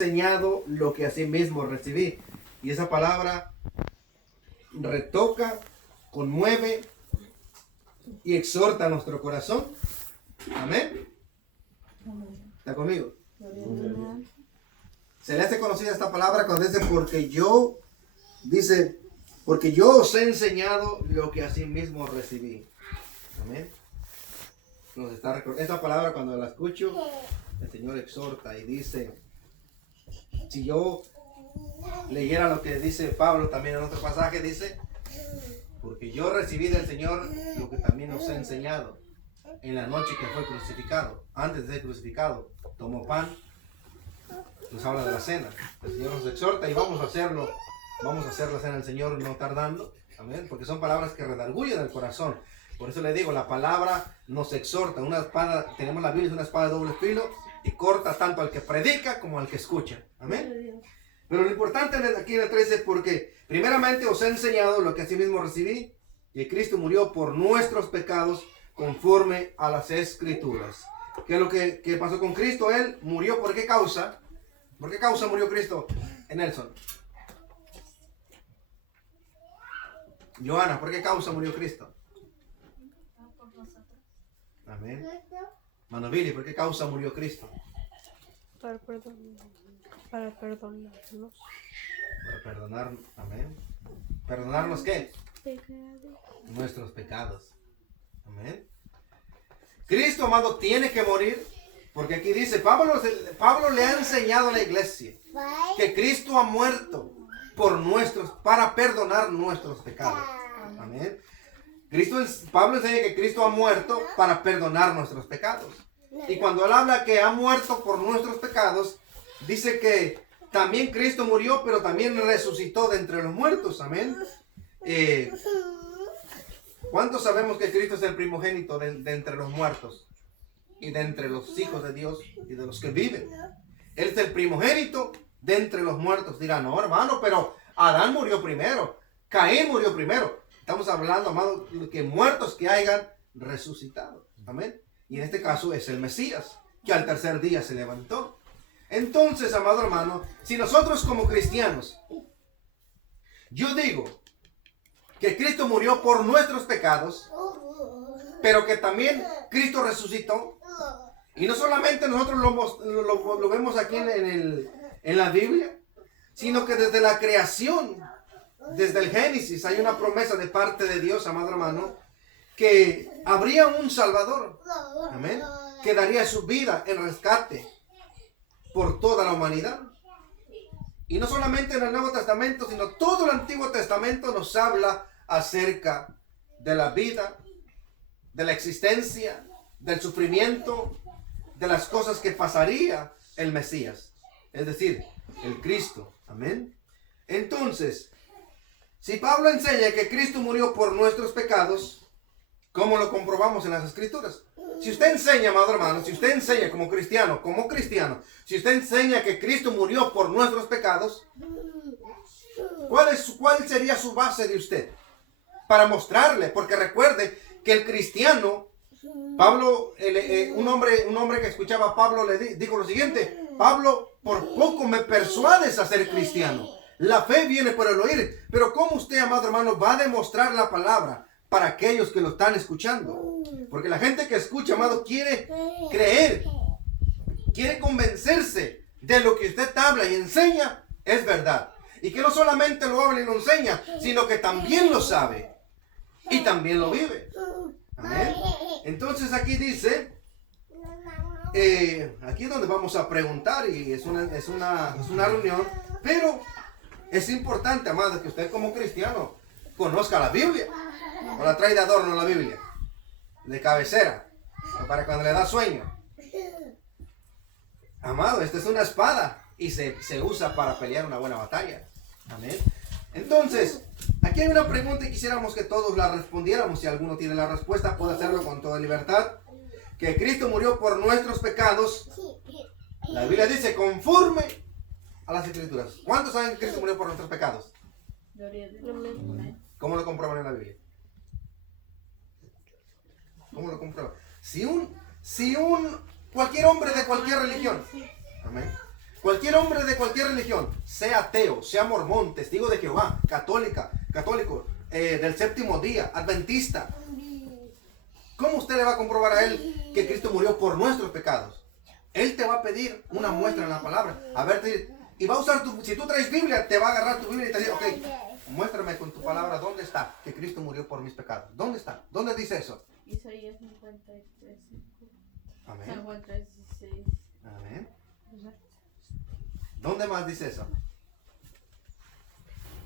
enseñado lo que asimismo recibí. Y esa palabra retoca, conmueve y exhorta nuestro corazón. Amén. ¿Está conmigo? Se le hace conocida esta palabra cuando dice porque yo os he enseñado lo que asimismo recibí. Amén. Esta palabra cuando la escucho, el Señor exhorta y dice, si yo leyera lo que dice Pablo también en otro pasaje, dice, porque yo recibí del Señor lo que también os he enseñado. En la noche que fue crucificado, antes de ser crucificado, tomó pan, nos habla de la cena. El Señor nos exhorta y vamos a hacerlo. Vamos a hacer la cena del Señor no tardando. Amén. Porque son palabras que redargullen el corazón. Por eso le digo, la palabra nos exhorta. Una espada, tenemos la Biblia, es una espada de doble filo y corta tanto al que predica como al que escucha. Amén. Pero lo importante aquí en el 13 es porque primeramente os he enseñado lo que asimismo recibí, que Cristo murió por nuestros pecados conforme a las Escrituras. ¿Qué es lo que pasó con Cristo? Él murió, ¿por qué causa? ¿Por qué causa murió Cristo? Nelson. Joana, ¿por qué causa murió Cristo? Por nosotros. Amén. Manovili, ¿por qué causa murió Cristo? Para perdonarnos. Para perdonar, amén. ¿Perdonarnos qué? Nuestros pecados. Amén. Cristo, amado, tiene que morir. Porque aquí dice, Pablo le ha enseñado a la iglesia que Cristo ha muerto para perdonar nuestros pecados. Amén. Pablo enseña que Cristo ha muerto para perdonar nuestros pecados. Y cuando él habla que ha muerto por nuestros pecados, dice que también Cristo murió, pero también resucitó de entre los muertos. Amén. ¿Cuántos sabemos que Cristo es el primogénito de entre los muertos? Y de entre los hijos de Dios y de los que viven. Él es el primogénito de entre los muertos. Dirán, no, hermano, pero Adán murió primero. Caín murió primero. Estamos hablando, amado, que muertos que hayan resucitado. Amén. Y en este caso es el Mesías, que al tercer día se levantó. Entonces, amado hermano, si nosotros como cristianos, yo digo que Cristo murió por nuestros pecados, pero que también Cristo resucitó, y no solamente nosotros lo vemos aquí en la Biblia, sino que desde la creación, desde el Génesis, hay una promesa de parte de Dios, amado hermano, que habría un Salvador, amén, que daría su vida en rescate por toda la humanidad. Y no solamente en el Nuevo Testamento, sino todo el Antiguo Testamento nos habla acerca de la vida, de la existencia, del sufrimiento, de las cosas que pasaría el Mesías, es decir, el Cristo. Amén. Entonces, si Pablo enseña que Cristo murió por nuestros pecados, ¿cómo lo comprobamos en las Escrituras? Si usted enseña, amado hermano, si usted enseña como cristiano, si usted enseña que Cristo murió por nuestros pecados, ¿cuál sería su base de usted? Para mostrarle, porque recuerde que el cristiano, Pablo, un hombre que escuchaba a Pablo le dijo lo siguiente: Pablo, por poco me persuades a ser cristiano. La fe viene por el oír. Pero ¿cómo usted, amado hermano, va a demostrar la palabra para aquellos que lo están escuchando? Porque la gente que escucha, amado, quiere creer, quiere convencerse de lo que usted habla y enseña es verdad. Y que no solamente lo habla y lo enseña, sino que también lo sabe y también lo vive. Amén. Entonces aquí dice, aquí es donde vamos a preguntar, y es una reunión, pero es importante, amado, que usted como cristiano conozca la Biblia. O la trae de adorno la Biblia, de cabecera, para cuando le da sueño. Amado, esta es una espada y se usa para pelear una buena batalla. Amén. Entonces, aquí hay una pregunta y quisiéramos que todos la respondiéramos. Si alguno tiene la respuesta, puede hacerlo con toda libertad. Que Cristo murió por nuestros pecados. La Biblia dice conforme a las Escrituras. ¿Cuántos saben que Cristo murió por nuestros pecados? ¿Cómo lo comprueban en la Biblia? ¿Cómo lo comprueban? Si cualquier hombre de cualquier religión, amén, Cualquier hombre de cualquier religión, sea ateo, sea mormón, testigo de Jehová, católico, del séptimo día, adventista, ¿cómo usted le va a comprobar a él que Cristo murió por nuestros pecados? Él te va a pedir una muestra en la palabra. A ver, y va a usar si tú traes Biblia, te va a agarrar tu Biblia y te dice, ok, muéstrame con tu palabra dónde está que Cristo murió por mis pecados. ¿Dónde está? ¿Dónde dice eso? Isaías 53. Amén. San Juan 3:16. Amén. ¿Dónde más dice eso?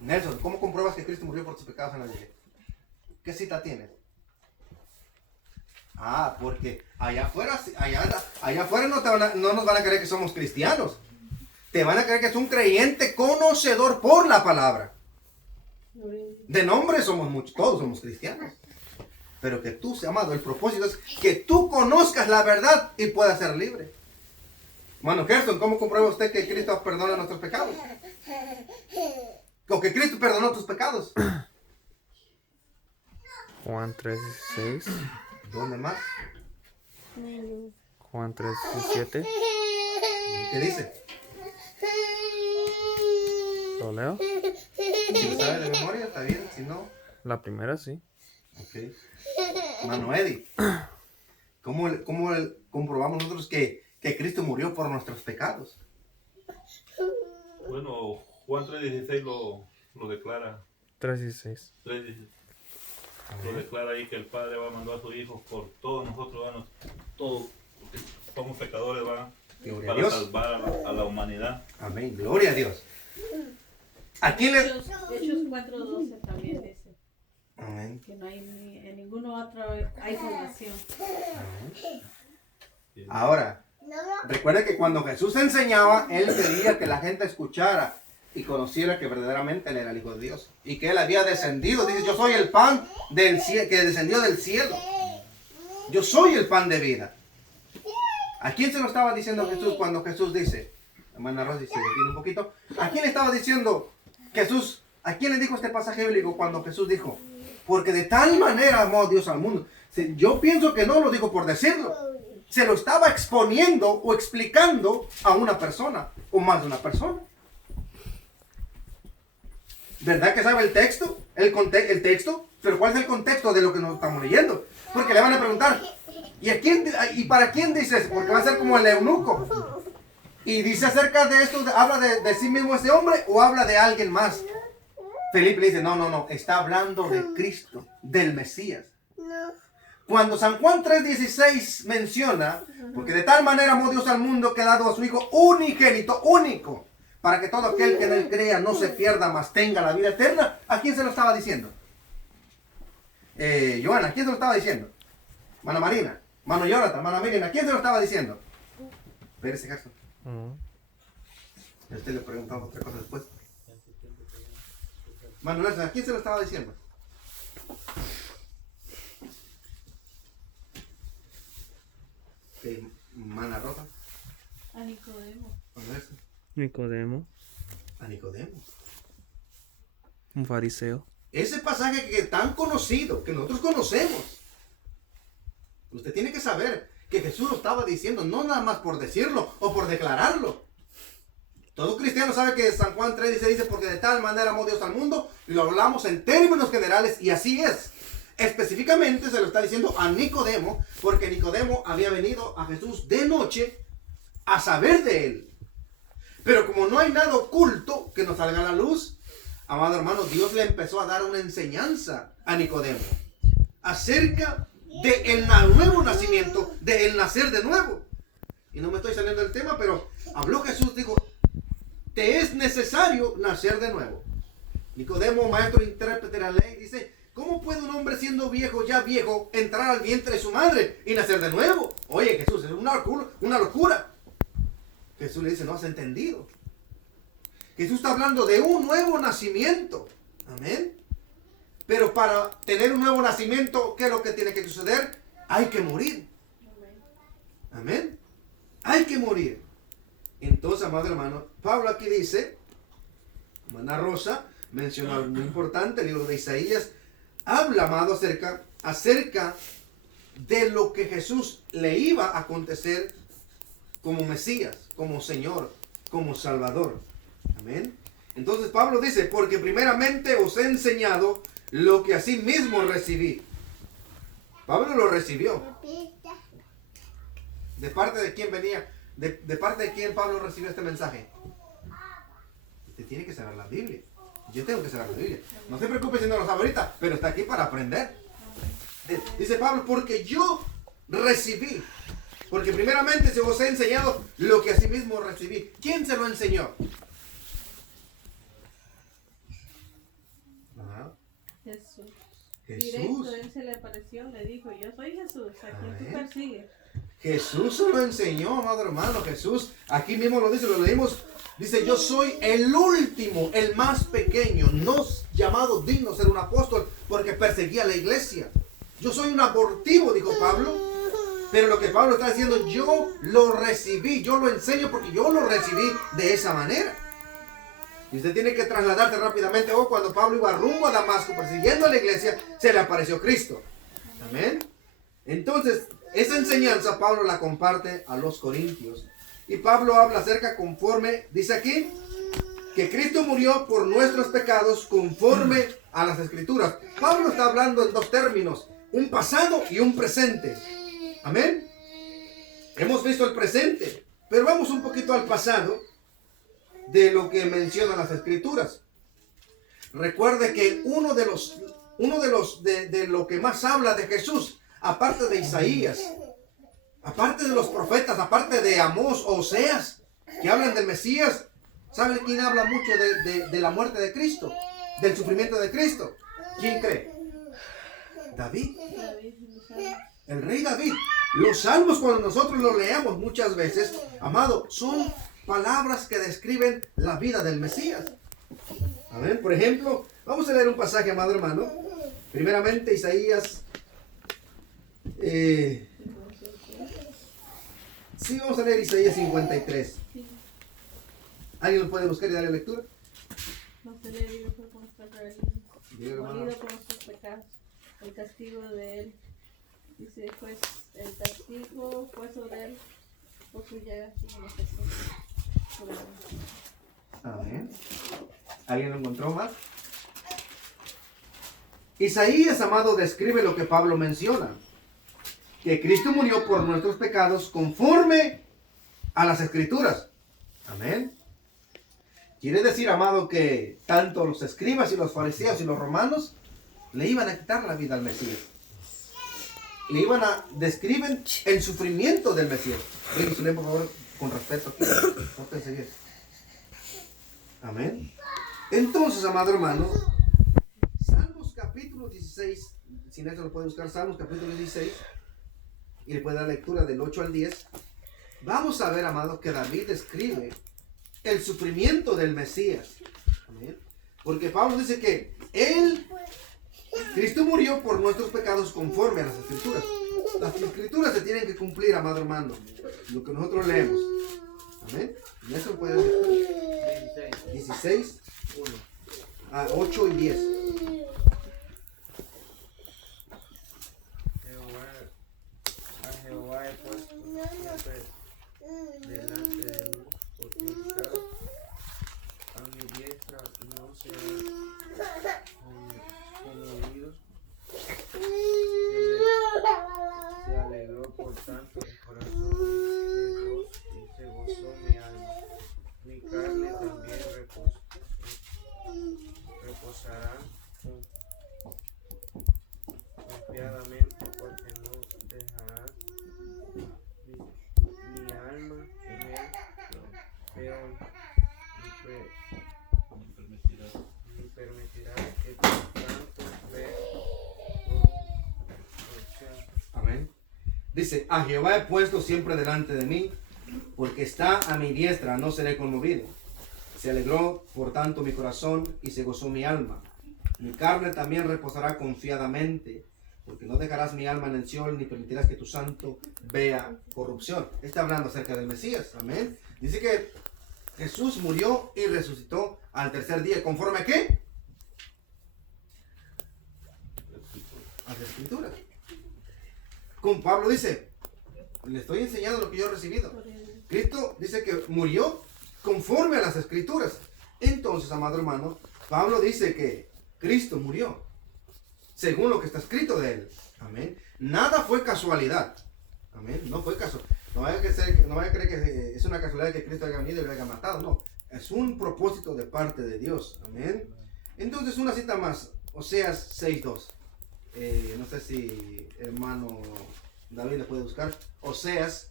Nelson, ¿cómo compruebas que Cristo murió por tus pecados en la Biblia? ¿Qué cita tienes? Ah, porque allá afuera no nos van a creer que somos cristianos. Te van a creer que es un creyente conocedor por la palabra. De nombre somos muchos, todos somos cristianos. Pero que tú, amado, el propósito es que tú conozcas la verdad y puedas ser libre. Hermano Gerson, ¿cómo comprueba usted que Cristo perdona nuestros pecados? O que Cristo perdonó tus pecados. Juan 3:16. ¿Dónde más? Juan 3:17. ¿Qué dice? ¿Lo leo? Si lo sabe de memoria, está bien. Si no, La primera sí. ok. Hermano Eddie, ¿cómo comprobamos nosotros que Cristo murió por nuestros pecados? Bueno, Juan 3:16 lo declara. 3:16. 3:16. Lo declara ahí que el Padre va a mandar a su Hijo por todos nosotros, todos, porque somos pecadores, Gloria a para Dios. salvar a la humanidad. Amén. Gloria a Dios. ¿A quién le...? Hechos 4:12 también dice Amén. que no hay en ninguno otro hay salvación. Amén. Ahora, recuerda que cuando Jesús enseñaba, Él quería que la gente escuchara y conociera que verdaderamente Él era el Hijo de Dios. Y que Él había descendido. Dice, yo soy el pan del cielo, que descendió del cielo. Yo soy el pan de vida. ¿A quién se lo estaba diciendo Jesús cuando Jesús dice? Hermana Rosy, si detiene un poquito. ¿A quién le estaba diciendo Jesús? ¿A quién le dijo este pasaje bíblico cuando Jesús dijo? Porque de tal manera amó Dios al mundo. Yo pienso que no lo dijo por decirlo. Se lo estaba exponiendo o explicando a una persona o más de una persona. ¿Verdad que sabe el texto? El texto. Pero ¿cuál es el contexto de lo que nos estamos leyendo? Porque le van a preguntar, ¿y para quién dices? Porque va a ser como el eunuco. Y dice acerca de esto, ¿habla de sí mismo ese hombre o habla de alguien más? Felipe le dice, no, está hablando de Cristo, del Mesías. Cuando San Juan 3:16 menciona, porque de tal manera amó Dios al mundo que ha dado a su Hijo unigénito, único, para que todo aquel que en él crea no se pierda, mas tenga la vida eterna, ¿a quién se lo estaba diciendo? Joana, ¿a quién se lo estaba diciendo? Mano Marina, Mano Jonathan, Mano Miriam, ¿a quién se lo estaba diciendo? Espérese, Gerson. A usted le preguntamos otra cosa después. Mano Nelson, ¿a quién se lo estaba diciendo? Mana Rosa. A Nicodemo. Mano Nelson. Nicodemo, A Nicodemo. un fariseo. Ese pasaje que es tan conocido, que nosotros conocemos. Usted tiene que saber que Jesús lo estaba diciendo, no nada más por decirlo o por declararlo. Todo cristiano sabe que San Juan 3 dice, porque de tal manera amó Dios al mundo, y lo hablamos en términos generales, y así es. Específicamente se lo está diciendo a Nicodemo, porque Nicodemo había venido a Jesús de noche a saber de él. Pero como no hay nada oculto que nos salga a la luz, amado hermano, Dios le empezó a dar una enseñanza a Nicodemo acerca del nuevo nacimiento, del nacer de nuevo. Y no me estoy saliendo del tema, pero habló Jesús, dijo, te es necesario nacer de nuevo. Nicodemo, maestro intérprete de la ley, dice, ¿cómo puede un hombre siendo viejo, ya viejo, entrar al vientre de su madre y nacer de nuevo? Oye, Jesús, es una locura. Jesús le dice, no has entendido. Jesús está hablando de un nuevo nacimiento. Amén. Pero para tener un nuevo nacimiento, ¿qué es lo que tiene que suceder? Hay que morir. Amén. Hay que morir. Entonces, amado hermano, Pablo aquí dice, hermana Rosa menciona algo muy importante, el libro de Isaías, habla, amado, acerca de lo que Jesús le iba a acontecer como Mesías, como Señor, como Salvador. Amén. Entonces Pablo dice, porque primeramente os he enseñado lo que así mismo recibí. Pablo lo recibió. ¿De parte de quién venía? ¿De parte de quién Pablo recibió este mensaje? Usted tiene que saber la Biblia. Yo tengo que saber la Biblia. No se preocupe si no lo sabe ahorita, pero está aquí para aprender. Dice Pablo, porque yo recibí. Porque primeramente se os he enseñado lo que así mismo recibí. ¿Quién se lo enseñó? Ajá. Jesús. Jesús. Directo, él se le apareció, le dijo, yo soy Jesús, a quien tú persigues. Jesús se lo enseñó, amado hermano. Jesús, aquí mismo lo dice, lo leímos. Dice, yo soy el último, el más pequeño, no llamado digno de ser un apóstol porque perseguía a la iglesia. Yo soy un abortivo, dijo Pablo. Pero lo que Pablo está diciendo, yo lo recibí, yo lo enseño porque yo lo recibí de esa manera. Y usted tiene que trasladarse rápidamente. Cuando Pablo iba rumbo a Damasco persiguiendo a la iglesia, se le apareció Cristo. Amén. Entonces, esa enseñanza Pablo la comparte a los corintios. Y Pablo habla acerca conforme, dice aquí, que Cristo murió por nuestros pecados conforme a las Escrituras. Pablo está hablando en dos términos, un pasado y un presente. Amén. Hemos visto el presente, pero vamos un poquito al pasado de lo que mencionan las Escrituras. Recuerde que uno de lo que más habla de Jesús, aparte de Isaías, aparte de los profetas, aparte de Amós o Oseas, que hablan del Mesías, ¿saben quién habla mucho de la muerte de Cristo? Del sufrimiento de Cristo. ¿Quién cree? David. El rey David. Los salmos, cuando nosotros los leamos muchas veces, amado, son palabras que describen la vida del Mesías. Amén. Por ejemplo, vamos a leer un pasaje, amado hermano. Primeramente, Isaías. Sí, vamos a leer Isaías 53. ¿Alguien lo puede buscar y darle lectura? No se le dio por nuestra rebelión, molido por nuestros pecados, el castigo de él. Dice, pues el castigo fue sobre él, por su llaga y nosotros. Amén. ¿Alguien lo encontró más? Isaías, amado, describe lo que Pablo menciona. Que Cristo murió por nuestros pecados conforme a las Escrituras. Amén. Quiere decir, amado, que tanto los escribas y los fariseos y los romanos le iban a quitar la vida al Mesías. Le iban a describen el sufrimiento del Mesías. Venga, su por favor, con respeto. Pórtense bien. Amén. Entonces, amado hermano, Salmos capítulo 16, sin eso lo puede buscar, Salmos capítulo 16, y le puede dar lectura del 8 al 10. Vamos a ver, amado, que David describe el sufrimiento del Mesías. Amén. Porque Pablo dice que Cristo murió por nuestros pecados conforme a las Escrituras. Las Escrituras se tienen que cumplir, amado hermano, lo que nosotros leemos. Amén. Y eso puede ser 16, 8 y 10. A Jehová he puesto siempre delante de mí, porque está a mi diestra, no serán conmovidos. Se alegró por tanto mi corazón y se gozó mi alma. Mi carne también reposará confiadamente, porque no dejará mi alma en él peor, ni permitirá que tanto ve corrupción. Amén. Dice, a Jehová he puesto siempre delante de mí, porque está a mi diestra, no seré conmovido. Se alegró por tanto mi corazón y se gozó mi alma. Mi carne también reposará confiadamente, porque no dejarás mi alma en el Seol, ni permitirás que tu santo vea corrupción. Está hablando acerca del Mesías. Amén. Dice que Jesús murió y resucitó al tercer día. ¿Conforme a qué? A las Escrituras. Con Pablo dice, le estoy enseñando lo que yo he recibido. Cristo dice que murió conforme a las escrituras. Entonces, amado hermano, Pablo dice que Cristo murió según lo que está escrito de él. Amén. Nada fue casualidad. Amén. No fue casual. No vaya a creer que es una casualidad que Cristo haya venido y lo haya matado. No. Es un propósito de parte de Dios. Amén. Entonces, una cita más. Oseas 6:2. No sé si hermano David le puede buscar. Oseas,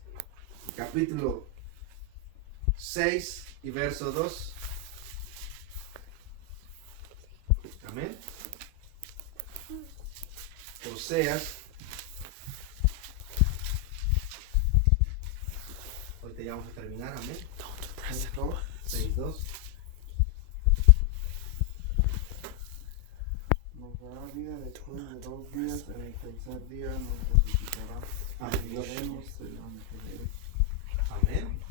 capítulo 6 y verso 2. Amén. Oseas. Ahorita ya vamos a terminar. Amén. 6:2. Nos dará vida después de 2 días, en el tercer día nos resucitará. Amén. Oremos delante de él. Amén.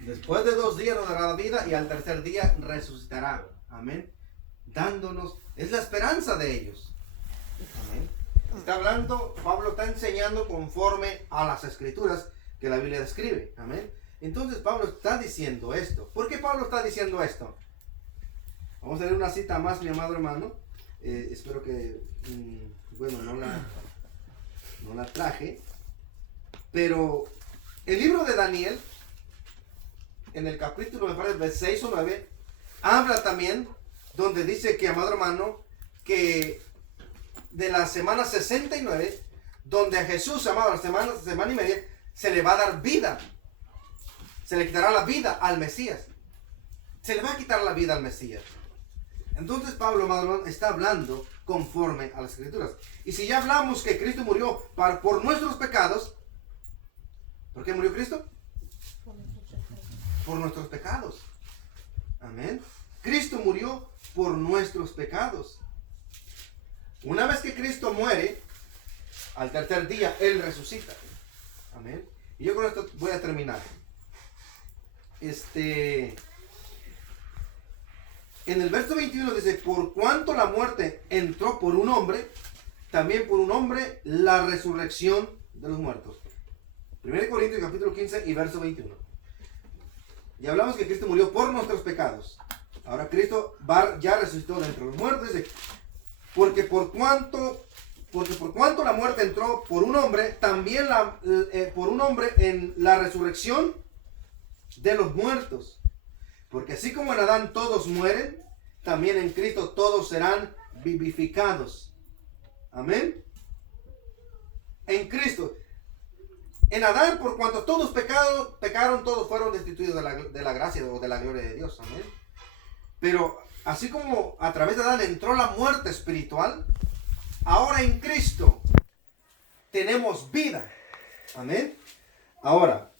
Después de 2 días nos dará vida y al tercer día resucitará. Amén. Dándonos, es la esperanza de ellos. Amén. Está hablando, Pablo está enseñando conforme a las escrituras que la Biblia describe. Amén. Entonces Pablo está diciendo esto. ¿Por qué Pablo está diciendo esto? Vamos a leer una cita más, mi amado hermano. Espero que, bueno, no la traje. Pero el libro de Daniel, en el capítulo, me parece, 6 o 9, habla también, donde dice que, amado hermano, que de la semana 69, donde a Jesús, amado, la semana y media, se le va a dar vida. Se le quitará la vida al Mesías. Se le va a quitar la vida al Mesías. Entonces Pablo, amado hermano, está hablando conforme a las escrituras. Y si ya hablamos que Cristo murió por nuestros pecados, ¿por qué murió Cristo? Por nuestros pecados. Amén. Cristo murió por nuestros pecados. Una vez que Cristo muere, al tercer día Él resucita. Amén. Y yo con esto voy a terminar. En el verso 21 dice, por cuanto la muerte entró por un hombre, también por un hombre la resurrección de los muertos. 1 Corintios capítulo 15 y verso 21. Ya hablamos que Cristo murió por nuestros pecados. Ahora Cristo ya resucitó de entre los muertos. Dice, porque por cuanto la muerte entró por un hombre, también por un hombre en la resurrección de los muertos. Porque así como en Adán todos mueren, también en Cristo todos serán vivificados. Amén. En Cristo. En Adán, por cuanto todos pecaron, todos fueron destituidos de la gracia o de la gloria de Dios. Amén. Pero así como a través de Adán entró la muerte espiritual, ahora en Cristo tenemos vida. Amén. Ahora,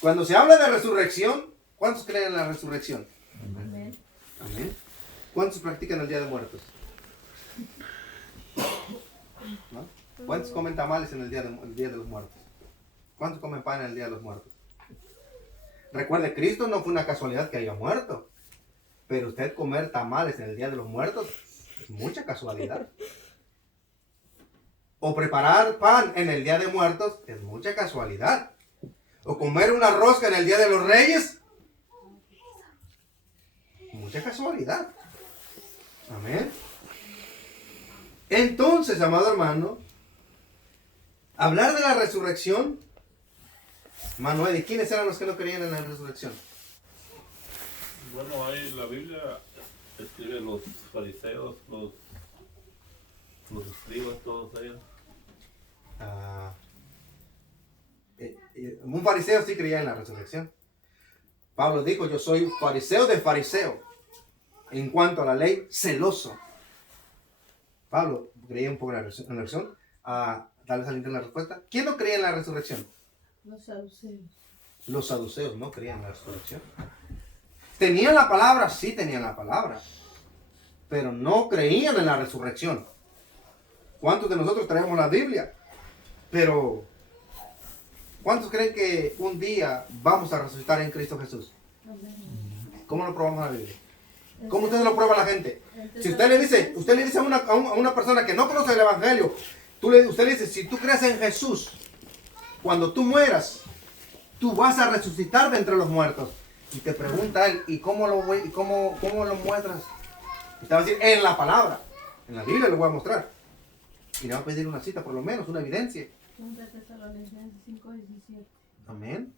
cuando se habla de resurrección, ¿cuántos creen en la resurrección? Amén. Amén. ¿Cuántos practican el Día de Muertos? ¿No? ¿Cuántos comen tamales en el día de los Muertos? ¿Cuántos comen pan en el Día de los Muertos? Recuerde, Cristo no fue una casualidad que haya muerto. Pero usted comer tamales en el Día de los Muertos es mucha casualidad. O preparar pan en el Día de Muertos es mucha casualidad. O comer una rosca en el Día de los Reyes, mucha casualidad. Amén. Entonces, amado hermano, hablar de la resurrección, Manuel, ¿y quiénes eran los que no creían en la resurrección? Bueno, ahí la Biblia escribe los fariseos, los escribas, todos ellos. Un fariseo sí creía en la resurrección. Pablo dijo, yo soy fariseo de fariseo. En cuanto a la ley, celoso. Pablo creía un poco en la resurrección. Tal vez la respuesta. ¿Quién no creía en la resurrección? Los saduceos. Los saduceos no creían en la resurrección. ¿Tenían la palabra? Sí tenían la palabra. Pero no creían en la resurrección. ¿Cuántos de nosotros traemos la Biblia? Pero ¿cuántos creen que un día vamos a resucitar en Cristo Jesús? ¿Cómo lo probamos en la Biblia? ¿Cómo usted lo prueba a la gente? Si usted le dice a una persona que no conoce el Evangelio, usted le dice, si tú crees en Jesús, cuando tú mueras, tú vas a resucitar de entre los muertos. Y te pregunta él, ¿y cómo lo muestras? Y te va a decir, en la palabra. En la Biblia lo voy a mostrar. Y le va a pedir una cita, por lo menos, una evidencia. 2 Tesalonicenses 5:17. Amén.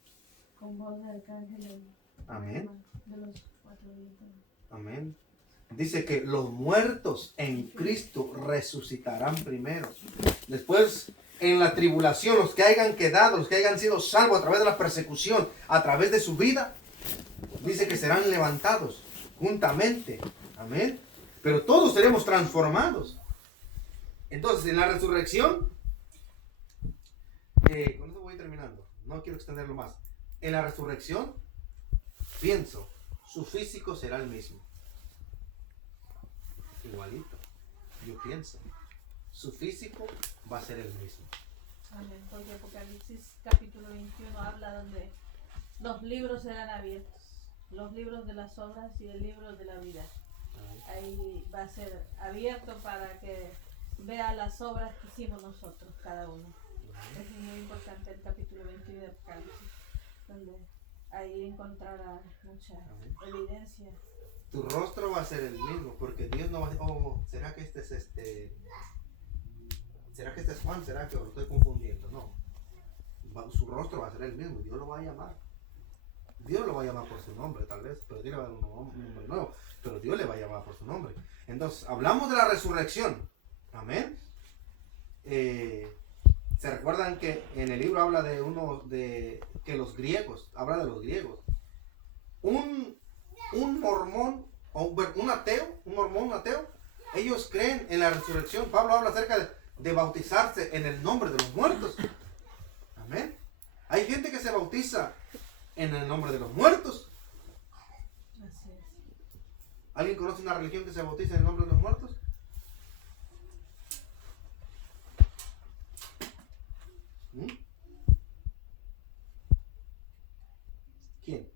Con voz de arcángel. Amén. De los 4 vientos. Amén. Dice que los muertos en Cristo resucitarán primero. Después, en la tribulación, los que hayan quedado, los que hayan sido salvos a través de la persecución, a través de su vida, dice que serán levantados juntamente. Amén. Pero todos seremos transformados. Entonces, en la resurrección, con eso voy terminando. No quiero extenderlo más. En la resurrección, pienso, su físico será el mismo. Igualito. Yo pienso, su físico va a ser el mismo. Amén. Porque Apocalipsis capítulo 21 habla donde los libros serán abiertos. Los libros de las obras y el libro de la vida. Ahí va a ser abierto para que vea las obras que hicimos nosotros, cada uno. Es muy importante el capítulo 21 de Apocalipsis, donde ahí encontrará mucha evidencia. Tu rostro va a ser el mismo, porque Dios no va a decir, oh, ¿será que este es ¿será que este es Juan? ¿Será que lo estoy confundiendo? No. Su rostro va a ser el mismo, Dios lo va a llamar. Dios lo va a llamar por su nombre, tal vez, pero Dios le va a dar un nombre nuevo, pero Dios le va a llamar por su nombre. Entonces, hablamos de la resurrección. Amén. ¿Se recuerdan que en el libro habla que los griegos, habla de los griegos? Un mormón, o un ateo, un mormón, un ateo, ellos creen en la resurrección. Pablo habla acerca de bautizarse en el nombre de los muertos. Amén. Hay gente que se bautiza en el nombre de los muertos. Así es. ¿Alguien conoce una religión que se bautiza en el nombre de los muertos? ¿Mm? ¿Quién?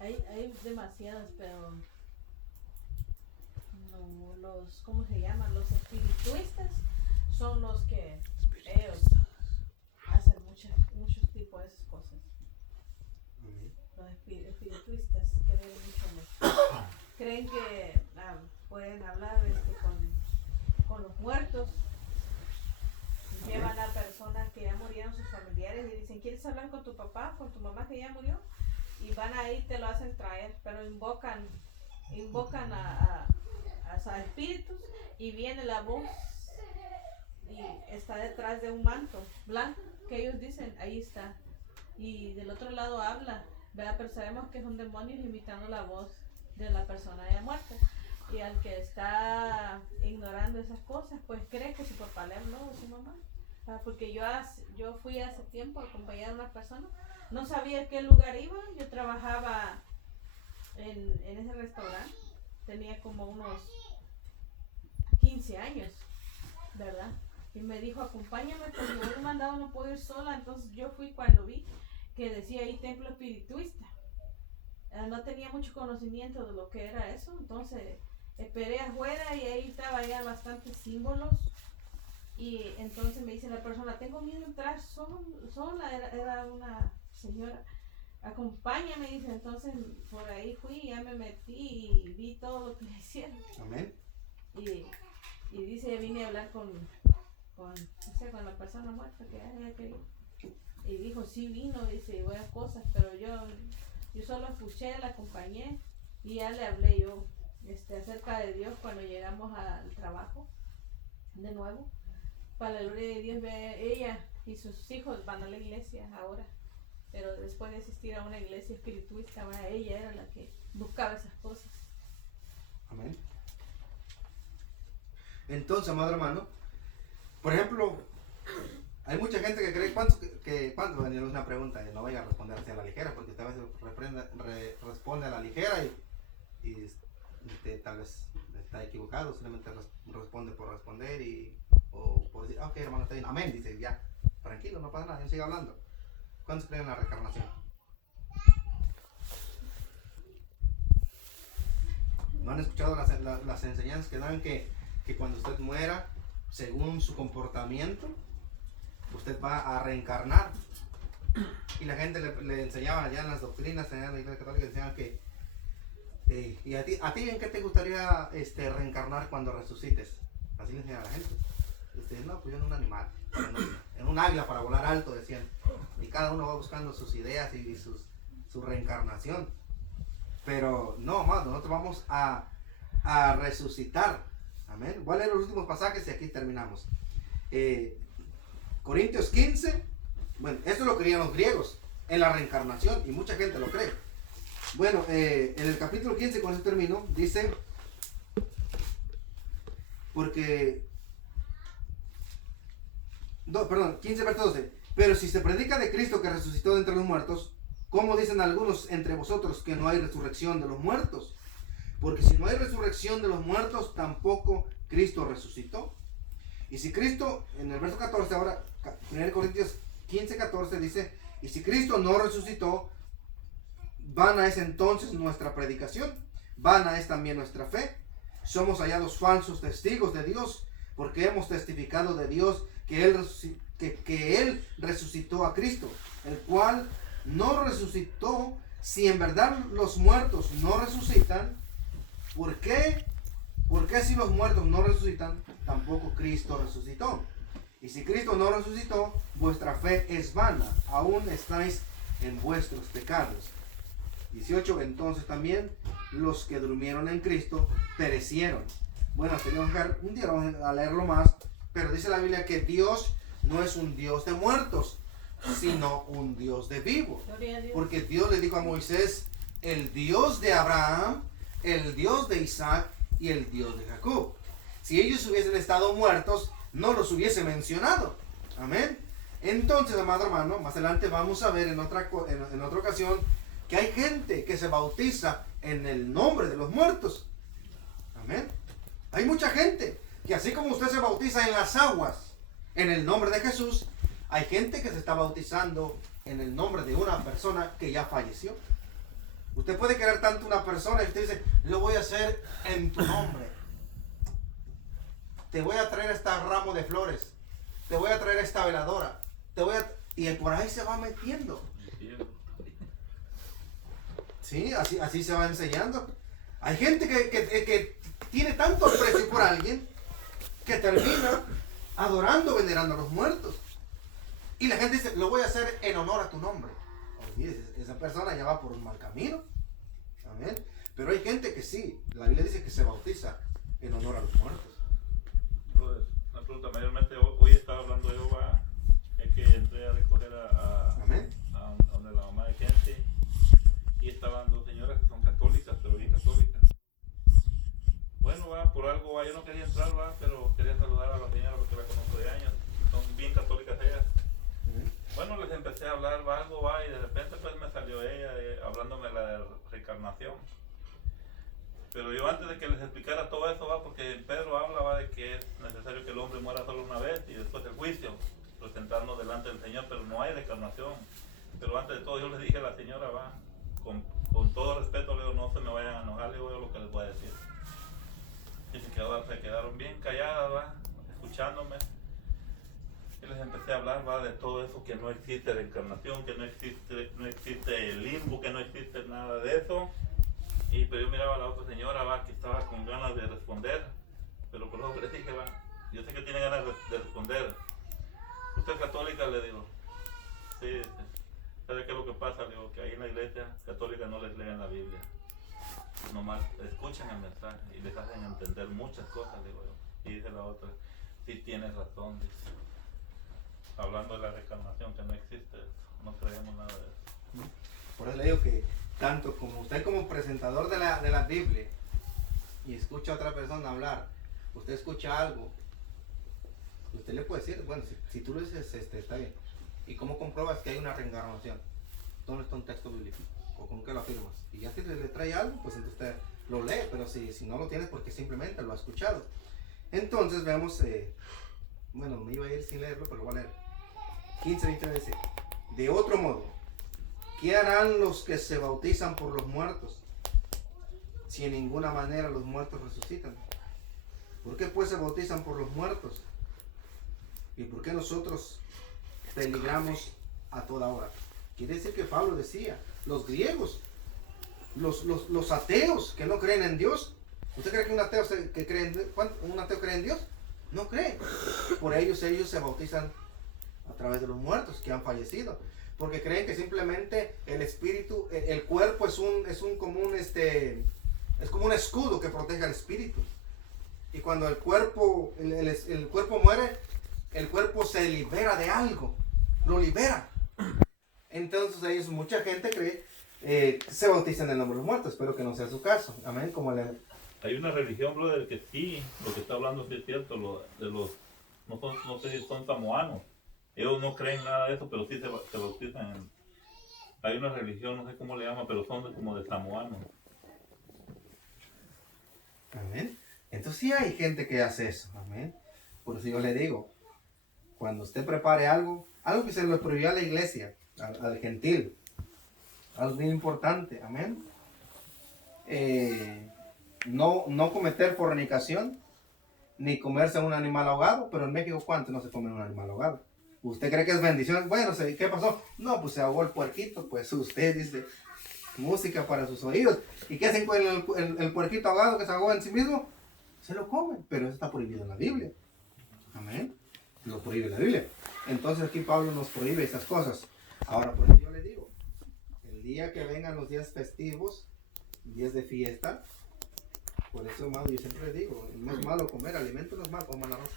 Hay demasiadas, pero no, ¿cómo se llaman? Los espirituistas son los que ellos hacen muchos tipos de esas cosas. Los espirituistas creen mucho en eso. Creen que pueden hablar con los muertos. Llevan a personas que ya murieron, sus familiares, y dicen, ¿quieres hablar con tu papá, con tu mamá que ya murió? Y van ahí, te lo hacen traer, pero invocan a espíritus, y viene la voz y está detrás de un manto blanco que ellos dicen, ahí está, y del otro lado habla, ¿verdad? Pero sabemos que son demonios imitando la voz de la persona ya muerta, y al que está ignorando esas cosas, pues cree que su papá le habló o su mamá. Porque yo fui hace tiempo a acompañar a una persona, no sabía a qué lugar iba, yo trabajaba en ese restaurante, tenía como unos 15 años, ¿verdad? Y me dijo, acompáñame porque voy mandado, no puedo ir sola. Entonces yo fui cuando vi que decía ahí templo espirituista. No tenía mucho conocimiento de lo que era eso, entonces esperé afuera y ahí estaba ya bastantes símbolos. Y entonces me dice la persona, tengo miedo de entrar sola, era una señora, acompáñame, dice. Entonces por ahí fui, ya me metí y vi todo lo que le hicieron. Amén. Y dice, vine a hablar con la persona muerta que ella quería. Y dijo, sí vino, dice, buenas cosas, pero yo solo escuché, la acompañé y ya le hablé yo acerca de Dios cuando llegamos al trabajo de nuevo. Para la gloria de Dios, ella y sus hijos van a la iglesia ahora, pero después de asistir a una iglesia espirituista, ella era la que buscaba esas cosas. Amén. Entonces, amado hermano, por ejemplo, hay mucha gente que cree, ¿cuánto? Bueno, es una pregunta, no vaya a responder así a la ligera, porque tal vez responde a la ligera y tal vez está equivocado, simplemente responde por responder o por decir, ok hermano, está bien, amén, dice, ya, tranquilo, no pasa nada, yo sigo hablando. ¿Cuántos creen en la reencarnación? ¿No han escuchado las enseñanzas que dan que cuando usted muera, según su comportamiento, usted va a reencarnar. Y la gente le enseñaba allá en las doctrinas, allá en la iglesia católica, enseñaban que ¿y a ti en qué te gustaría reencarnar cuando resucites? Así le enseñaba a la gente. Ustedes, no, pues yo en un animal, en un águila para volar alto, decían. Y cada uno va buscando sus ideas y su reencarnación. Pero no, amado, nosotros vamos a resucitar. Amén. Voy a leer los últimos pasajes y aquí terminamos. Corintios 15. Bueno, esto lo creían los griegos en la reencarnación y mucha gente lo cree. Bueno, en el capítulo 15, con eso termino, dice, porque, no, perdón, 15 verso 12, pero si se predica de Cristo que resucitó de entre los muertos, ¿cómo dicen algunos entre vosotros que no hay resurrección de los muertos? Porque si no hay resurrección de los muertos, tampoco Cristo resucitó. Y si Cristo, en el verso 14 ahora, 1 Corintios 15, 14 dice, y si Cristo no resucitó, vana es entonces nuestra predicación, vana es también nuestra fe. Somos hallados falsos testigos de Dios, porque hemos testificado de Dios que Él resucitó a Cristo, el cual no resucitó. Si en verdad los muertos no resucitan, ¿por qué? Porque si los muertos no resucitan, tampoco Cristo resucitó. Y si Cristo no resucitó, vuestra fe es vana, aún estáis en vuestros pecados. 18, entonces también los que durmieron en Cristo perecieron. Bueno, un día vamos a leerlo más, pero dice la Biblia que Dios no es un Dios de muertos, sino un Dios de vivos. Porque Dios le dijo a Moisés, el Dios de Abraham, el Dios de Isaac y el Dios de Jacob. Si ellos hubiesen estado muertos, no los hubiese mencionado. Amén. Entonces, amado hermano, más adelante vamos a ver en otra ocasión que hay gente que se bautiza en el nombre de los muertos. Amén. Hay mucha gente que así como usted se bautiza en las aguas, en el nombre de Jesús, hay gente que se está bautizando en el nombre de una persona que ya falleció. Usted puede querer tanto una persona y usted dice, lo voy a hacer en tu nombre. Te voy a traer este ramo de flores. Te voy a traer esta veladora. Y por ahí se va metiendo. Sí, así se va enseñando. Hay gente que tiene tanto aprecio por alguien que termina adorando, venerando a los muertos. Y la gente dice, lo voy a hacer en honor a tu nombre. Oye, esa persona ya va por un mal camino. Amén. Pero hay gente que sí, la Biblia dice que se bautiza en honor a los muertos. La pregunta, mayormente hoy estaba hablando de Jehová, es que entré a recoger a donde la mamá de gente y estaban dos señoras que son católicas, pero bien católicas. Bueno, por algo yo no quería entrar, pero quería saludar a la señora porque la conozco de años, son bien católicas ellas. Bueno, les empecé a hablar algo, y de repente pues me salió ella hablándome de la reencarnación. Pero yo antes de que les explicara todo eso, porque Pedro habla de que es necesario que el hombre muera solo una vez y después el juicio, presentarnos delante del Señor, pero no hay reencarnación. Pero antes de todo yo les dije a la señora, con todo respeto, le digo, no se me vayan a enojar, le digo yo lo que les voy a decir. Y se quedaron bien calladas, escuchándome. Y les empecé a hablar de todo eso, que no existe reencarnación, que no existe el limbo, que no existe nada de eso. Pero yo miraba a la otra señora, que estaba con ganas de responder, pero por lo que le dije, yo sé que tiene ganas de responder. ¿Usted es católica? Le digo. Sí. ¿Sabe qué es lo que pasa? Le digo, que ahí en la iglesia católica no les leen la Biblia. Nomás escuchan el mensaje y les hacen entender muchas cosas, digo yo. Y dice la otra, sí tienes razón, dice. Hablando de la reencarnación, que no existe eso, no creemos nada de eso. Por eso le digo que tanto como usted como presentador de la Biblia y escucha a otra persona hablar, usted escucha algo, usted le puede decir, bueno, si tú lo dices, está bien. ¿Y cómo compruebas que hay una reencarnación? ¿Dónde está un texto bíblico? ¿O con qué lo afirmas? Y ya si le trae algo, pues entonces usted lo lee, pero si no lo tienes porque simplemente lo ha escuchado. Entonces vemos, bueno, me iba a ir sin leerlo, pero lo voy a leer. 15:29 dice, de otro modo, ¿qué harán los que se bautizan por los muertos? Si en ninguna manera los muertos resucitan. ¿Por qué pues se bautizan por los muertos? ¿Y por qué nosotros peligramos a toda hora. Quiere decir que Pablo decía, los griegos, los ateos que no creen en Dios. ¿Usted cree que un ateo cree en Dios? No cree. Por ellos se bautizan a través de los muertos que han fallecido. Porque creen que simplemente el espíritu, el cuerpo es como un escudo que protege al espíritu. Y cuando el cuerpo muere, el cuerpo se libera de algo. Lo libera. Entonces mucha gente cree que se bautiza en el nombre de los muertos. Espero que no sea su caso. Amén. Hay una religión, brother, que sí, lo que está hablando sí es cierto, no sé si son samoanos. Ellos no creen nada de eso, pero sí se bautizan. Hay una religión, no sé cómo le llaman, pero son como de samoanos. Amén. Entonces sí hay gente que hace eso. Amén. Por eso yo le digo, cuando usted prepare algo que se lo prohibió a la iglesia, al gentil, algo bien importante. Amén. No cometer fornicación, ni comerse un animal ahogado, pero en México, ¿cuánto no se come un animal ahogado? ¿Usted cree que es bendición? Bueno, ¿qué pasó? No, pues se ahogó el puerquito, pues usted dice, música para sus oídos. ¿Y qué hacen con el puerquito ahogado que se ahogó en sí mismo? Se lo comen, pero eso está prohibido en la Biblia. Amén. Lo prohíbe la Biblia. Entonces aquí Pablo nos prohíbe esas cosas. Ahora, por eso yo le digo, el día que vengan los días festivos, días de fiesta, por eso, hermano, yo siempre le digo, no es malo comer, alimento no es malo, coman arroz.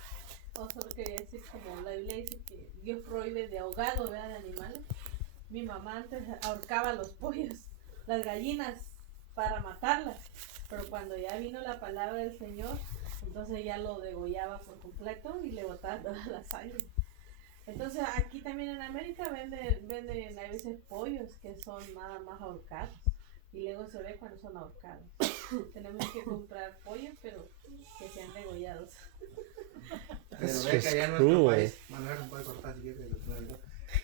Solo quería decir, como la Biblia dice que Dios prohíbe de ahogado, ¿verdad? De animales. Mi mamá antes ahorcaba los pollos, las gallinas, para matarlas. Pero cuando ya vino la palabra del Señor, entonces ya lo degollaba por completo y le botaba toda la sangre. Entonces aquí también en América venden a veces pollos que son nada más ahorcados. Y luego se ve cuando son ahorcados. Tenemos que comprar pollos, pero que sean degollados. Pero ve que allá en nuestro país, Manuel, puede cortar si quiere.